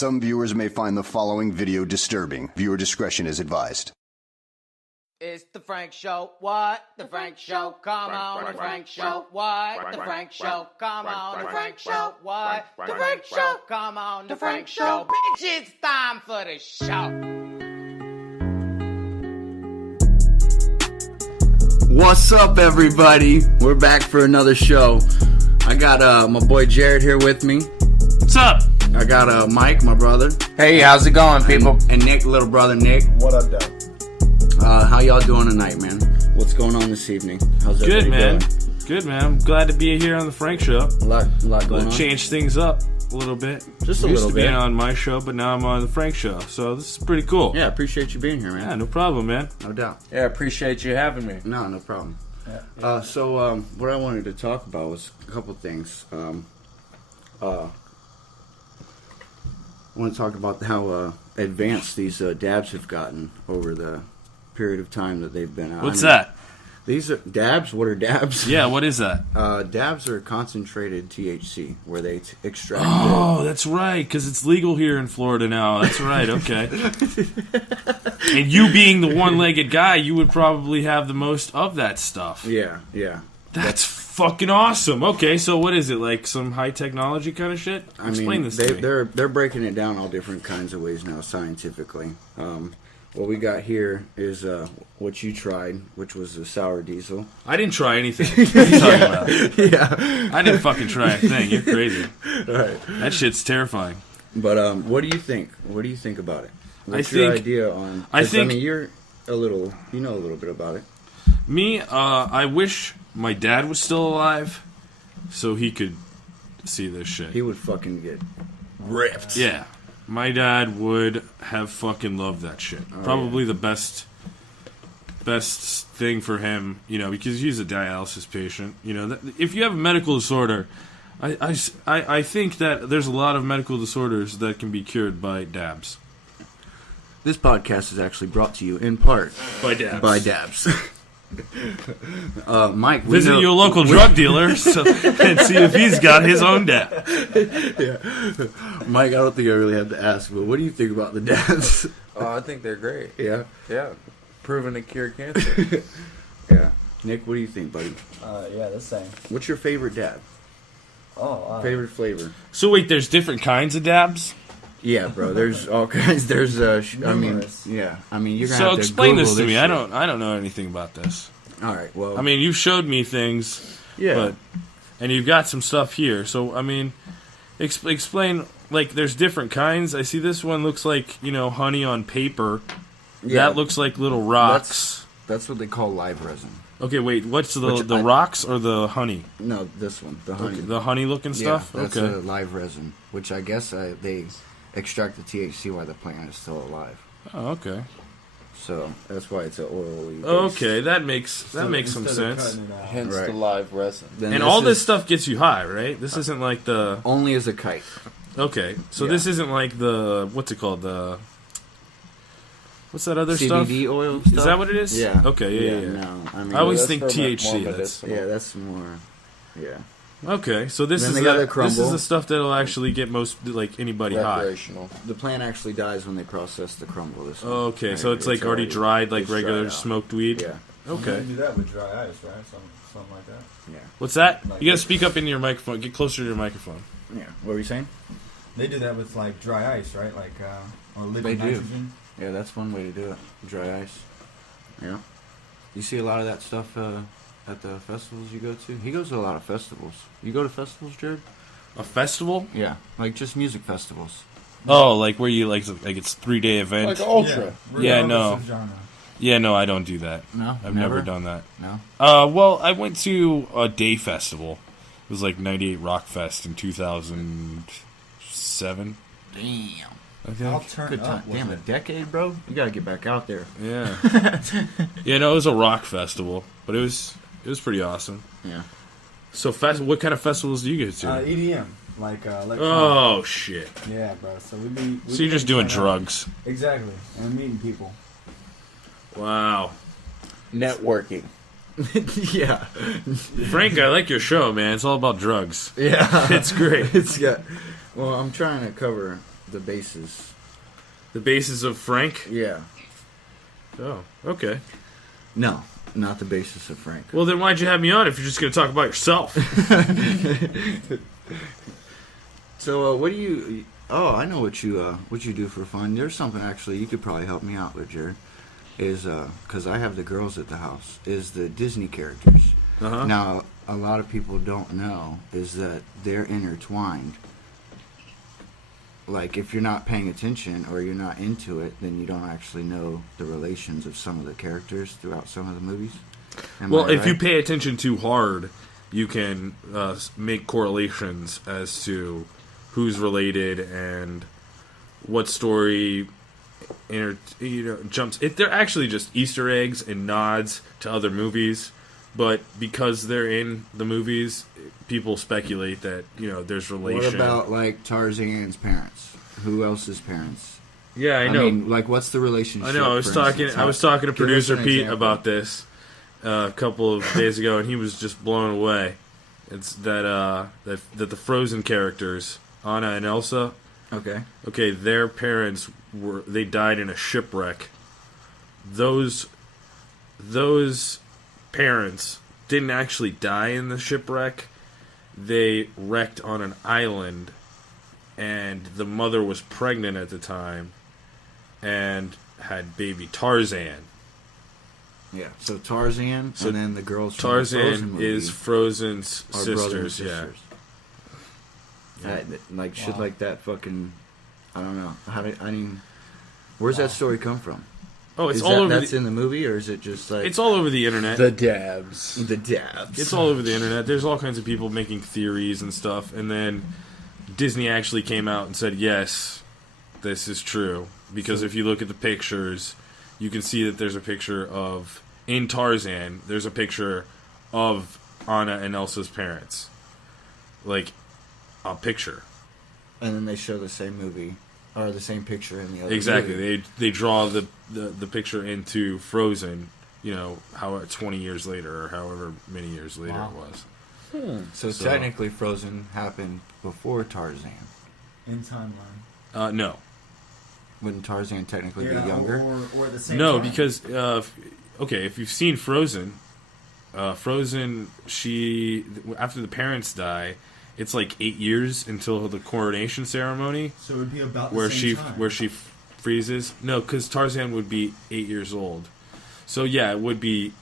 Some viewers may find the following video disturbing. Viewer discretion is advised. It's the Frank Show. What? The Frank Show. Come on, the Frank Show. What? The Frank Show. Come on, the Frank Show. What? The Frank Show. Come on, the Frank Show. Bitch, it's time for the show. What's up, everybody? We're back for another show. I got my boy Jerrad here with me. What's up? I got Mike, my brother. Hey, how's it going, people? And Nick, little brother Nick. What up, Doug? How y'all doing tonight, man? What's going on this evening? How's Good, everybody man. doing? Good, man. I'm glad to be here on the Frank Show. A lot going on. Change things up a little bit. Just a Used little to bit. be on my show, but now I'm on the Frank Show. So this is pretty cool. Yeah, appreciate you being here, man. Yeah, no problem, man. No doubt. Yeah, appreciate you having me. No problem. So what I wanted to talk about was a couple things. I want to talk about how advanced these dabs have gotten over the period of time that they've been out. What's that? These are dabs. What are dabs? Yeah, what is that? Dabs are concentrated THC, where they extract. Oh, that's right, because it's legal here in Florida now. That's right, okay. And you being the one-legged guy, you would probably have the most of that stuff. Yeah. That's fucking awesome. Okay, so what is it, like some high technology kind of shit? Explain this to me. They're breaking it down all different kinds of ways now, scientifically. What we got here is what you tried, which was the sour diesel. I didn't try anything. What are you talking about? Yeah. I didn't fucking try a thing. You're crazy. All right. That shit's terrifying. But what do you think? What do you think about it? What's your idea on? I think. You know a little bit about it. Me, I wish my dad was still alive, so he could see this shit. He would fucking get ripped. Yeah, my dad would have fucking loved that shit. Probably the best thing for him, because he's a dialysis patient. If you have a medical disorder, I think that there's a lot of medical disorders that can be cured by dabs. This podcast is actually brought to you in part By dabs. by dabs. Mike, Visit your local drug dealer and see if he's got his own dab. Mike, I don't think I really have to ask, but what do you think about the dabs? Oh, I think they're great. Yeah? Yeah, proven to cure cancer. Yeah. Nick, what do you think, buddy? Yeah, the same. What's your favorite dab? Favorite flavor? So wait, there's different kinds of dabs? Yeah, bro. There's all kinds. There's you're gonna So have to explain Google this to me. shit. I don't know anything about this. All right. Well, I mean, you showed me things. yeah. And you've got some stuff here. So, I mean, explain, like, there's different kinds. I see this one looks like, honey on paper. Yeah. That looks like little rocks. That's what they call live resin. Okay, wait, what's Which the rocks or the honey? No, this one, the honey. Okay, the honey-looking stuff? Yeah, that's okay. a live resin, which I guess they extract the THC while the plant is still alive. Oh, okay. So that's why it's an oily. Okay, that makes some sense. Hence Right. the live resin. Then And all this stuff gets you high, right? This isn't like the... only as a kite. Okay, so Yeah. this isn't like the... What's it called? What's that other stuff? CBD oil. Is Stuff? that what it is? Yeah. Okay, yeah. No, I mean, I always that's think for THC. more That's, medicinal. yeah, that's more. Yeah. okay, so this Then is they got the this crumble. is the stuff that'll actually get most anybody high. Recreational. The plant actually dies when they process the crumble. This one. Okay, so Right, it's like already dried like it's regular dried out. smoked weed. Yeah. Okay. do that with dry ice, right? Something like that. Yeah. What's that? You gotta speak up into your microphone. Get closer to your microphone. Yeah. What were you saying? They do that with like dry ice, right? Like or liquid They do. nitrogen. Yeah, that's one way to do it. Dry ice. Yeah. You see a lot of that stuff at the festivals you go to? He goes to a lot of festivals. You go to festivals, Jared? A festival? Yeah. Like just music festivals. Oh, like where you like it's 3-day event. Like ultra. Yeah, regardless no. of genre. Yeah, no, I don't do that. No? I've never done that. No? Well, I went to a day festival. It was like 98 Rock Fest in 2007. Damn. I How think. turned Good time. up was Damn, a it? decade, bro? You gotta get back out there. Yeah. Yeah, no, it was a rock festival, but it was pretty awesome. Yeah. So, what kind of festivals do you go to? EDM, like electronic. Oh shit! Yeah, bro. So So you're just doing drugs? Exactly, and meeting people. Wow, Networking. Yeah. Frank, I like your show, man. It's all about drugs. Yeah. It's great. It's got. Well, I'm trying to cover the basis. The basis of Frank? Yeah. Oh, okay. No, not the basis of Frank. Well, then why'd you have me on if you're just going to talk about yourself? So, what do you... Oh, I know what you do for fun. There's something, actually, you could probably help me out with, Jerrad. Is, because I have the girls at the house, is the Disney characters. Uh-huh. Now, a lot of people don't know is that they're intertwined. Like, if you're not paying attention or you're not into it, then you don't actually know the relations of some of the characters throughout some of the movies. Well, if you pay attention too hard, you can make correlations as to who's related and what story jumps. They're actually just Easter eggs and nods to other movies, but because they're in the movies, people speculate that there's relation. What about like Tarzan's parents? Who else's parents? Yeah, I know. I mean, like, what's the relationship? I know. I was talking to producer Pete about this a couple of days ago, and he was just blown away. It's that the Frozen characters, Anna and Elsa. Okay, their parents they died in a shipwreck. Those parents didn't actually die in the shipwreck. They wrecked on an island, and the mother was pregnant at the time and had baby Tarzan. Yeah, so Tarzan, and then the girls from Tarzan the Frozen movie is Frozen's are brothers and sisters, sisters. Like, shit like that fucking... I don't know. Where's that story come from? Oh, it's Is all over. That's in the movie, or is it just like... It's all over the internet. The dabs. The dabs. It's all over the internet. There's all kinds of people making theories and stuff, and then Disney actually came out and said, yes, this is true. Because if you look at the pictures, you can see that there's a picture of... In Tarzan, there's a picture of Anna and Elsa's parents. Like, a picture. And then they show the same movie, or the same picture in the other Exactly. movie. They draw the picture into Frozen, 20 years later, or however many years later it was. So technically Frozen happened before Tarzan. In timeline. No. Wouldn't Tarzan technically be younger? Or the same No, time? because if you've seen Frozen, Frozen, after the parents die, it's like 8 years until the coronation ceremony. So it would be about the where same time. where she freezes. No, because Tarzan would be 8 years old. So yeah, it would be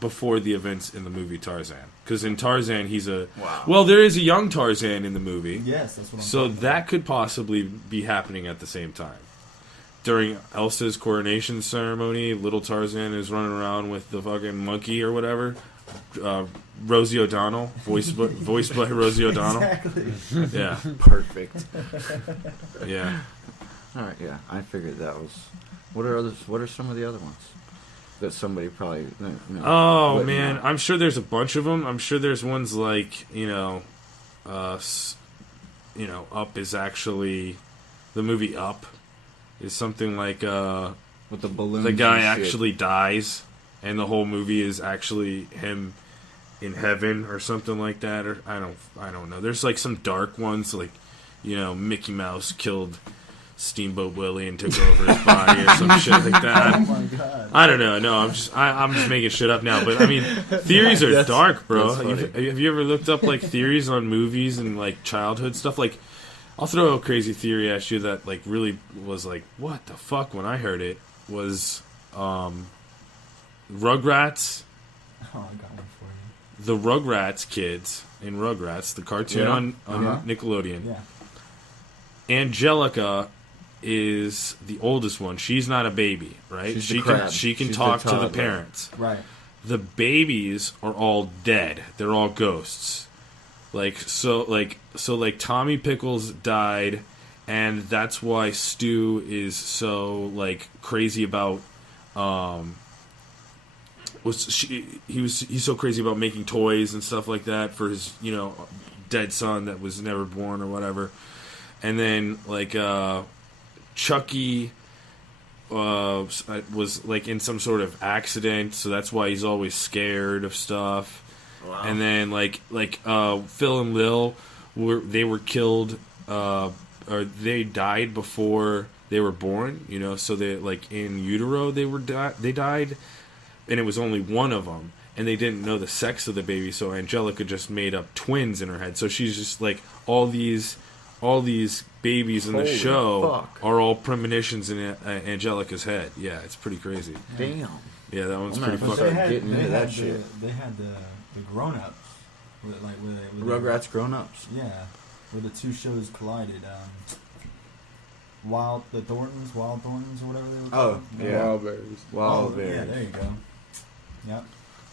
before the events in the movie Tarzan. Because in Tarzan, he's a... Wow. Well, there is a young Tarzan in the movie. Yes, that's what I'm So talking about. that could possibly be happening at the same time. During Elsa's coronation ceremony, little Tarzan is running around with the fucking monkey or whatever. Rosie O'Donnell, voiced by Rosie O'Donnell. Exactly. Yeah, Perfect. yeah. All right, yeah, I figured that was... What are others? What are some of the other ones that somebody probably... Oh wouldn't man, know? I'm sure there's a bunch of them. I'm sure there's ones like Up is actually the movie Up is something like With the balloons the guy and shit. actually dies, and the whole movie is actually him in heaven or something like that. Or I don't know. There's like some dark ones like Mickey Mouse killed Steamboat Willie and took over his body or some shit like that. Oh my god. I don't know. No, I'm just making shit up now. But I mean, theories are dark, bro. that's funny. Have you ever looked up like theories on movies and like childhood stuff? Like, I'll throw a crazy theory at you that like really was like, what the fuck when I heard it was Rugrats. Oh, I got one for you. The Rugrats kids in Rugrats, the cartoon Yeah. on Uh-huh. Nickelodeon. Yeah. Angelica is the oldest one. She's not a baby, right? She's the She crab. she can She's talk the to the toddler. parents. Right. The babies are all dead. They're all ghosts. Like Tommy Pickles died, and that's why Stu is so like crazy about he's so crazy about making toys and stuff like that for his dead son that was never born or whatever. And then like Chucky was like in some sort of accident, so that's why he's always scared of stuff. Wow. And then like Phil and Lil were killed or they died before they were born. You know, so they like in utero they died, and it was only one of them, and they didn't know the sex of the baby. So Angelica just made up twins in her head. So she's just like all these babies in the Holy show fuck. are all premonitions in Angelica's head. Yeah, it's pretty crazy. Damn. Yeah, that one's I'm pretty gonna fucking. start getting into that shit. They had the grown-ups. With Rugrats grown-ups. Yeah, where the two shows collided. Wild Thorntons, or whatever they were called. Oh, yeah. Wild berries. Wild Yeah, berries. there you go. Yep.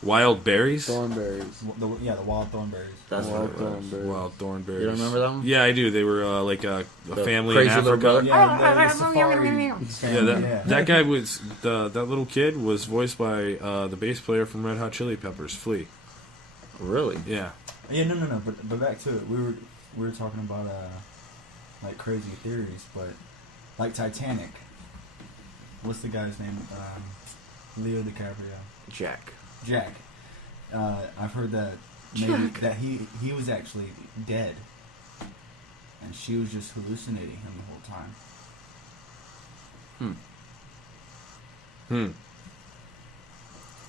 Wild berries. Thornberries. The wild thornberries. That's Wild what it was. thornberries. Wild thornberries. You don't remember that one? Yeah, I do. They were like a family in crazy little Africa. brother? Yeah, the safari Yeah, family, that guy was that little kid was voiced by the bass player from Red Hot Chili Peppers, Flea. Really? Yeah. Yeah, no. But back to it. We were talking about like crazy theories, but like Titanic. What's the guy's name? Leo DiCaprio. Jack. I've heard that maybe that he was actually dead, and she was just hallucinating him the whole time.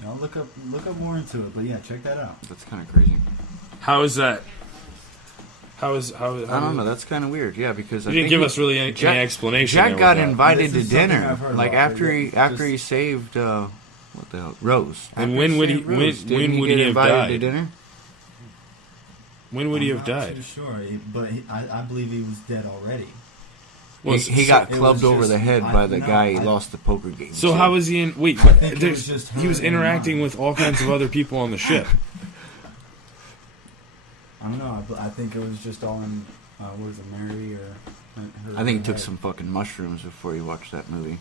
You know, look up more into it. But yeah, check that out. That's kind of crazy. How is that? How I don't know. That's kind of weird. Yeah, because You didn't give us really any explanation. Jack there got with that. invited This to is something dinner, I've heard like about, after but he saved what the hell, Rose. And After when would he- saved Rose, when didn't would get he have invited died? to dinner? When would he have I'm died? not too sure, but I believe he was dead already. Well, He got it was clubbed over just- the head I- by the no, guy he I- lost the poker game. So to. how was he in? Wait, think it there's- was just he was her and interacting mine. with all kinds of other people on the ship. I don't know. I think it was just all in. What is it, Mary or? Her, I think he her took head. some fucking mushrooms before he watched that movie.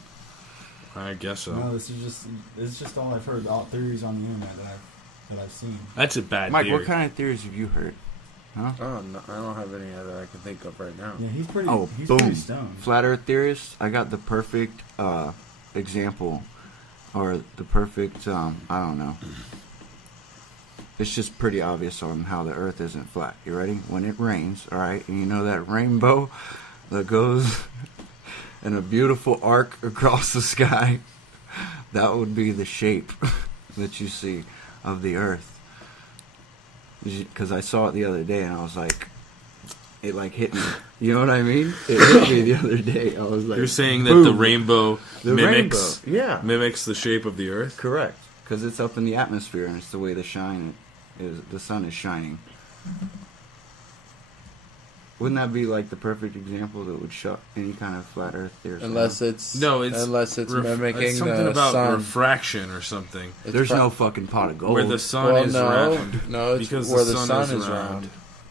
I guess so. No, it's just all I've heard. All theories on the internet that I've seen. That's a bad Mike, theory. what kind of theories have you heard? Huh? Oh, no, I don't have any that I can think of right now. Yeah, he's pretty. Oh, he's boom. pretty stoned. Flat Earth theorists, I got the perfect example, or the perfect, I don't know. It's just pretty obvious on how the Earth isn't flat. You ready? When it rains, alright, and you know that rainbow that goes in a beautiful arc across the sky, that would be the shape that you see of the Earth. Because I saw it the other day and I was like, it like hit me. You know what I mean? It hit me the other day. I was like, You're saying that boom. the rainbow The mimics rainbow. Yeah. mimics the shape of the Earth? Correct. Because it's up in the atmosphere and it's the way the sun is shining. Wouldn't that be like the perfect example that would shut any kind of flat Earth theory? Unless it's it's mimicking it's something the about sun. refraction or something, It's There's pro- no fucking pot of gold. where the sun well, is no, round. no, it's because where the sun is is round,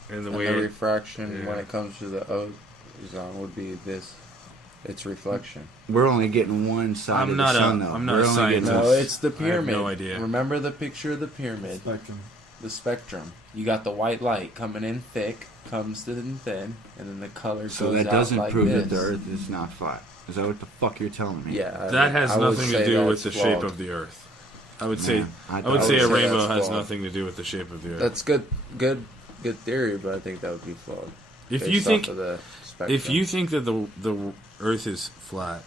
and the and way the it- refraction when yeah. it comes to the ozone would be this. It's reflection. We're only getting one side I'm of not the a- sun, though. I'm not We're a only getting scientist. No, it's the I have pyramid. no idea. Remember the picture of the pyramid, Spectrum. the spectrum. You got the white light coming in thick, comes in thin, and then the color So goes that out doesn't like prove this. that the Earth is not flat. Is that what the fuck you're telling me? Yeah, that has I would nothing to say do with the that's shape flawed. of the Earth. I would say Man, I would I say would a say rainbow that's has flawed. nothing to do with the shape of the Earth. That's good theory, but I think that would be flawed. If based you off think of the spectrum. if you think that the Earth is flat,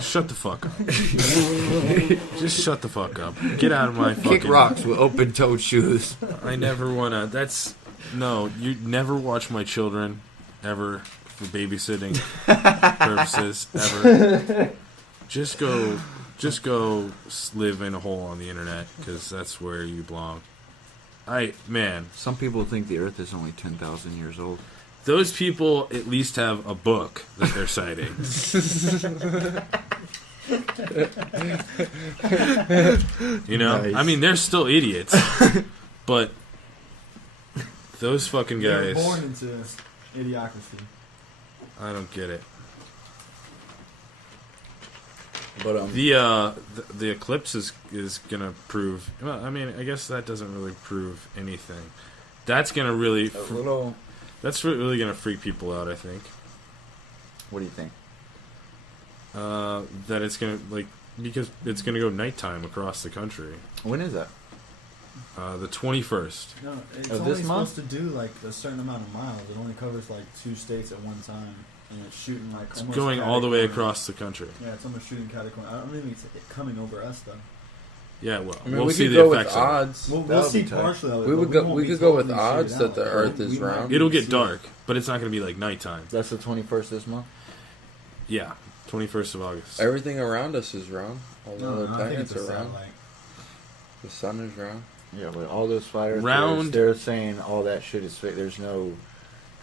shut the fuck up. Just shut the fuck up. Get out of my fucking. Kick rocks with open-toed shoes. I never wanna. That's no. You never watch my children ever for babysitting purposes ever. Just go live in a hole on the internet because that's where you belong. Man, Some people think the Earth is only 10,000 years old. those people at least have a book that they're citing. You know, Nice. I mean, they're still idiots, but those fucking They were guys, born into idiocracy. I don't get it. But The eclipse is gonna prove. Well, I mean, I guess that doesn't really prove anything. That's gonna really. That's really gonna freak people out. I think what do you think? that it's gonna because it's gonna go nighttime across the country. When is that? The 21st. No, it's Of only this month? supposed to do like a certain amount of miles. It only covers like 2 states at one time. and it's shooting like It's almost going all the way catty-corner. across the country. Yeah, it's almost shooting catty-corner. I don't really think it's coming over us though. Yeah, well, I mean, we'll we see could the go with effects of it. odds. We'll That would see be tight. partially of it. We but would go. won't We be could go with totally odds shooting that out. the Earth is We might round. be It'll able to get see dark, but it's not going to be like nighttime. That's the 21st this month. Yeah, 21st of August. Everything around us is round. All the No, other no, I think planets it's a are round. satellite. The sun is round. Yeah, but all those flat earthers, Round- they're saying all that shit is fake. There's no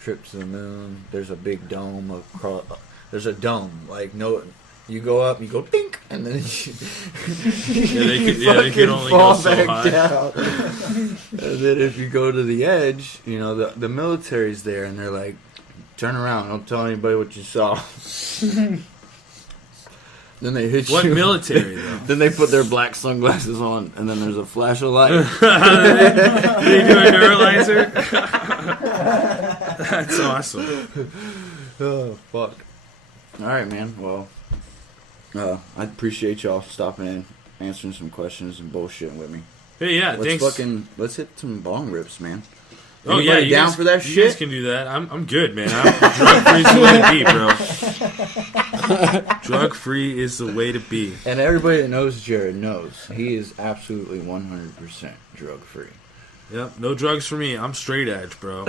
trip to the moon. There's a big dome across. There's a dome. Like, no, you go up, you go dink, and then they could only go so high. down. And then if you go to the edge, you know, the military's there, and they're like, turn around, don't tell anybody what you saw. Then they hit What you. military, though? Then they put their black sunglasses on, and then there's a flash of light. Did you do a neuralizer? That's awesome. Oh, fuck. All right, man. Well, I appreciate y'all stopping in, answering some questions and bullshitting with me. Hey, yeah, thanks. Let's hit some bong rips, man. Oh yeah, Anybody you down guys, for that you shit? guys can do that. I'm good, man. Drug free is the way to be, bro. Drug free is the way to be. And everybody that knows Jerrad knows he is absolutely 100% drug free. Yep, no drugs for me. I'm straight edge, bro.